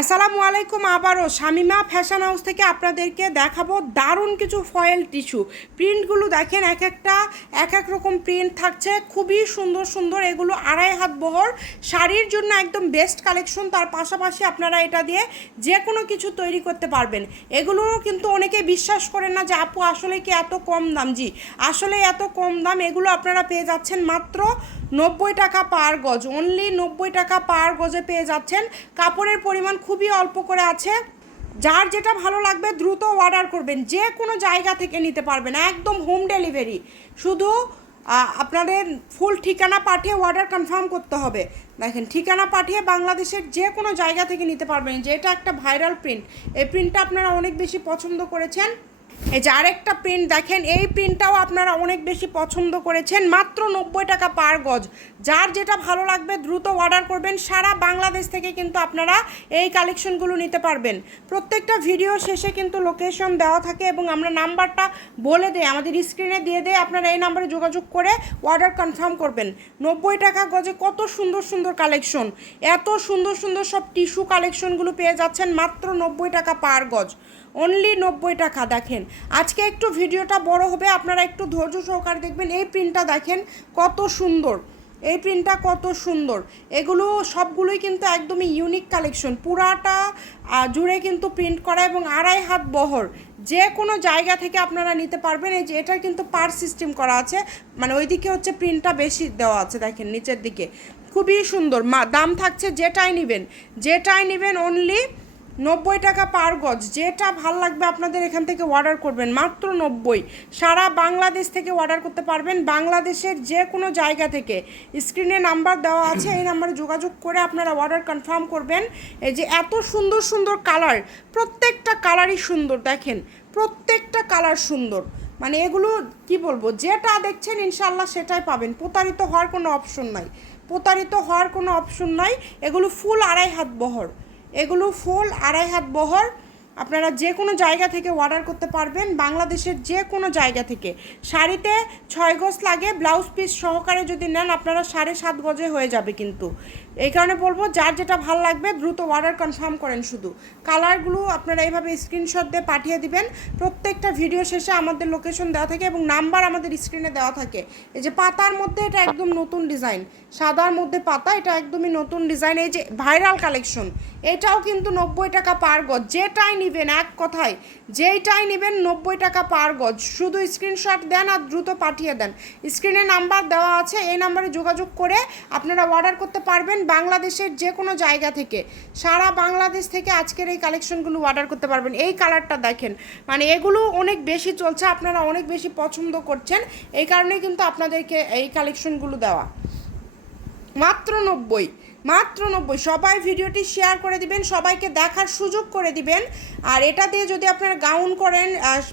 আসসালামু আলাইকুম, আবারও শামিমা ফ্যাশন হাউস থেকে আপনাদেরকে দেখাবো দারুণ কিছু ফয়েল টিস্যু প্রিন্টগুলো দেখেন, এক একটা, এক এক রকম প্রিন্ট থাকছে, খুবই সুন্দর সুন্দর। এগুলো আড়াই হাত বহর। শাড়ির জন্য একদম বেস্ট কালেকশন তার পাশাপাশি আপনারা এটা দিয়ে যে কোনো কিছু তৈরি করতে পারবেন। এগুলো কিন্তু অনেকে বিশ্বাস করেন না যে, আপু, আসলে কি এত কম দাম? জি, আসলে এত কম দাম, এগুলো আপনারা পেয়ে যাচ্ছেন মাত্র নব্বই টাকা পার গজ অনলি নব্বই টাকা পার গজে পেয়ে যাচ্ছেন। কাপড়ের পরিমাণ খুবই অল্প করে আছে। যার যেটা ভালো লাগবে দ্রুত অর্ডার করবেন। যে কোনো জায়গা থেকে নিতে পারবেন, একদম হোম ডেলিভারি শুধু আপনাদের ফুল ঠিকানা পাঠিয়ে অর্ডার কনফার্ম করতে হবে। দেখেন, ঠিকানা পাঠিয়ে বাংলাদেশের যে কোনো জায়গা থেকে নিতে পারবেন। যেটা একটা ভাইরাল প্রিন্ট এই প্রিন্টটা আপনারা অনেক বেশি পছন্দ করেছেন। এই যে আরেকটা প্রিন্ট দেখেন, এই প্রিন্টটাও আপনারা অনেক বেশি পছন্দ করেছেন। মাত্র নব্বই টাকা পার গজ। যার যেটা ভালো লাগবে দ্রুত অর্ডার করবেন। সারা বাংলাদেশ থেকে কিন্তু আপনারা এই কালেকশনগুলো নিতে পারবেন। প্রত্যেকটা ভিডিও শেষে কিন্তু লোকেশন দেওয়া থাকে এবং আমরা নাম্বারটা বলে দেয় আমাদের স্ক্রিনে দিয়ে দেয় আপনারা এই নাম্বারে যোগাযোগ করে অর্ডার কনফার্ম করবেন। নব্বই টাকা গজে কত সুন্দর সুন্দর কালেকশন এত সুন্দর সুন্দর সব টিস্যু কালেকশনগুলো পেয়ে যাচ্ছেন মাত্র নব্বই টাকা পার গজ। অনলি নব্বই টাকা দেখেন। আজকে একটু ভিডিওটা বড় হবে, আপনারা একটু ধৈর্য সহকারে দেখবেন, এই প্রিন্টটা দেখেন কত সুন্দর। এই প্রিন্টটা কত সুন্দর। এগুলো সবগুলোই কিন্তু একদমই ইউনিক কালেকশন পুরাটা জুড়ে কিন্তু প্রিন্ট করা এবং আড়াই হাত বহর। যে কোনো জায়গা থেকে আপনারা নিতে পারবেন। এই যে, এটার কিন্তু পার সিস্টেম করা আছে। মানে ওইদিকে হচ্ছে প্রিন্টটা বেশি দেওয়া আছে, দেখেন নিচের দিকে। খুবই সুন্দর। মা, দাম থাকছে যেটাই নেবেন। যেটাই নেবেন অনলি নব্বই টাকা পার গজ। যেটা ভালো লাগবে আপনাদের এখান থেকে অর্ডার করবেন, মাত্র নব্বই। সারা বাংলাদেশ থেকে অর্ডার করতে পারবেন। বাংলাদেশের যে কোনো জায়গা থেকে। স্ক্রিনে নাম্বার দেওয়া আছে, এই নাম্বারে যোগাযোগ করে আপনারা অর্ডার কনফার্ম করবেন। এই যে এত সুন্দর সুন্দর কালার প্রত্যেকটা কালারই সুন্দর, দেখেন। প্রত্যেকটা কালার সুন্দর। মানে এগুলো, কি বলব, যেটা দেখছেন ইনশাল্লাহ সেটাই পাবেন। প্রতারিত হওয়ার কোনো অপশন নাই। প্রতারিত হওয়ার কোনো অপশন নাই। এগুলো ফুল আড়াই হাত বহর। এগুলো ফুল আড়াই হাত বহর আপনারা যে কোনো জায়গা থেকে অর্ডার করতে পারবেন। বাংলাদেশের যে কোনো জায়গা থেকে। শাড়িতে ছয় গজ লাগে ব্লাউজ পিস সহকারে যদি নেন, আপনারা সাড়ে সাত গজে হয়ে যাবে কিন্তু। এই কারণে বলব, যার যেটা ভালো লাগবে, দ্রুত অর্ডার কনফার্ম করেন শুধু। কালারগুলো আপনারা এইভাবে স্ক্রিনশট দিয়ে পাঠিয়ে দিবেন। প্রত্যেকটা ভিডিও শেষে আমাদের লোকেশন দেওয়া থাকে এবং নাম্বার আমাদের স্ক্রিনে দেওয়া থাকে। এই যে পাতার মধ্যে এটা একদম নতুন ডিজাইন সাদার মধ্যে পাতা, এটা একদমই নতুন ডিজাইন এই যে ভাইরাল কালেকশন এটাও কিন্তু নব্বই টাকা পার গজ। যেটাই নেবেন এক কথায়। যেইটাই নেবেন নব্বই টাকা পার গজ। শুধু স্ক্রিনশট দেন আর দ্রুত পাঠিয়ে দেন। স্ক্রিনে নাম্বার দেওয়া আছে, এই নাম্বারে যোগাযোগ করে আপনারা অর্ডার করতে পারবেন বাংলাদেশের যে কোনো জায়গা থেকে। সারা বাংলাদেশ থেকে আজকের এই কালেকশনগুলো অর্ডার করতে পারবেন। এই কালারটা দেখেন। মানে এগুলো অনেক বেশি চলছে, আপনারা অনেক বেশি পছন্দ করছেন। এই কারণেই কিন্তু আপনাদেরকে এই কালেকশনগুলো দেওয়া। মাত্র নব্বই। মাত্র নব্বই। সবাই ভিডিওটি শেয়ার করে দিবেন, সবাইকে দেখার সুযোগ করে দিবেন। আর এটা দিয়ে যদি আপনারা গাউন করেন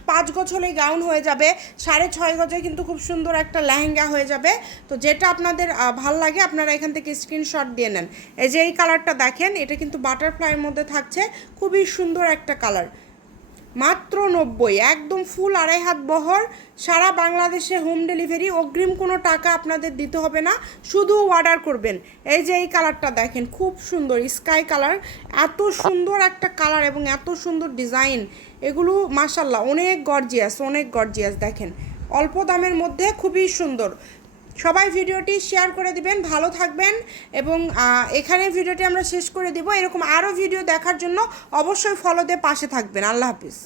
পাঁচ গজ হলেই গাউন হয়ে যাবে, সাড়ে ছয় গজে কিন্তু খুব সুন্দর একটা লেহেঙ্গা হয়ে যাবে। তো যেটা আপনাদের ভালো লাগে, আপনারা এখান থেকে স্ক্রিনশট দিয়ে নেন। এই যে এই কালারটা দেখেন, এটা কিন্তু বাটারফ্লাইয়ের মধ্যে থাকছে, খুবই সুন্দর একটা কালার মাত্র নব্বই, একদম ফুল আড়াই হাত বহর, সারা বাংলাদেশে হোম ডেলিভারি অগ্রিম কোনো টাকা আপনাদের দিতে হবে না, শুধু অর্ডার করবেন। এই যে এই কালারটা দেখেন, খুব সুন্দর স্কাই কালার এত সুন্দর একটা কালার এবং এত সুন্দর ডিজাইন এগুলো মাসাল্লাহ অনেক গর্জিয়াস অনেক গর্জিয়াস দেখেন। অল্প দামের মধ্যে খুবই সুন্দর। সবাই ভিডিওটি শেয়ার করে দিবেন, ভালো থাকবেন এবং এখানে ভিডিওটি আমরা শেষ করে দিব। এরকম আরও ভিডিও দেখার জন্য অবশ্যই ফলো দিয়ে পাশে থাকবেন। আল্লাহ হাফিজ।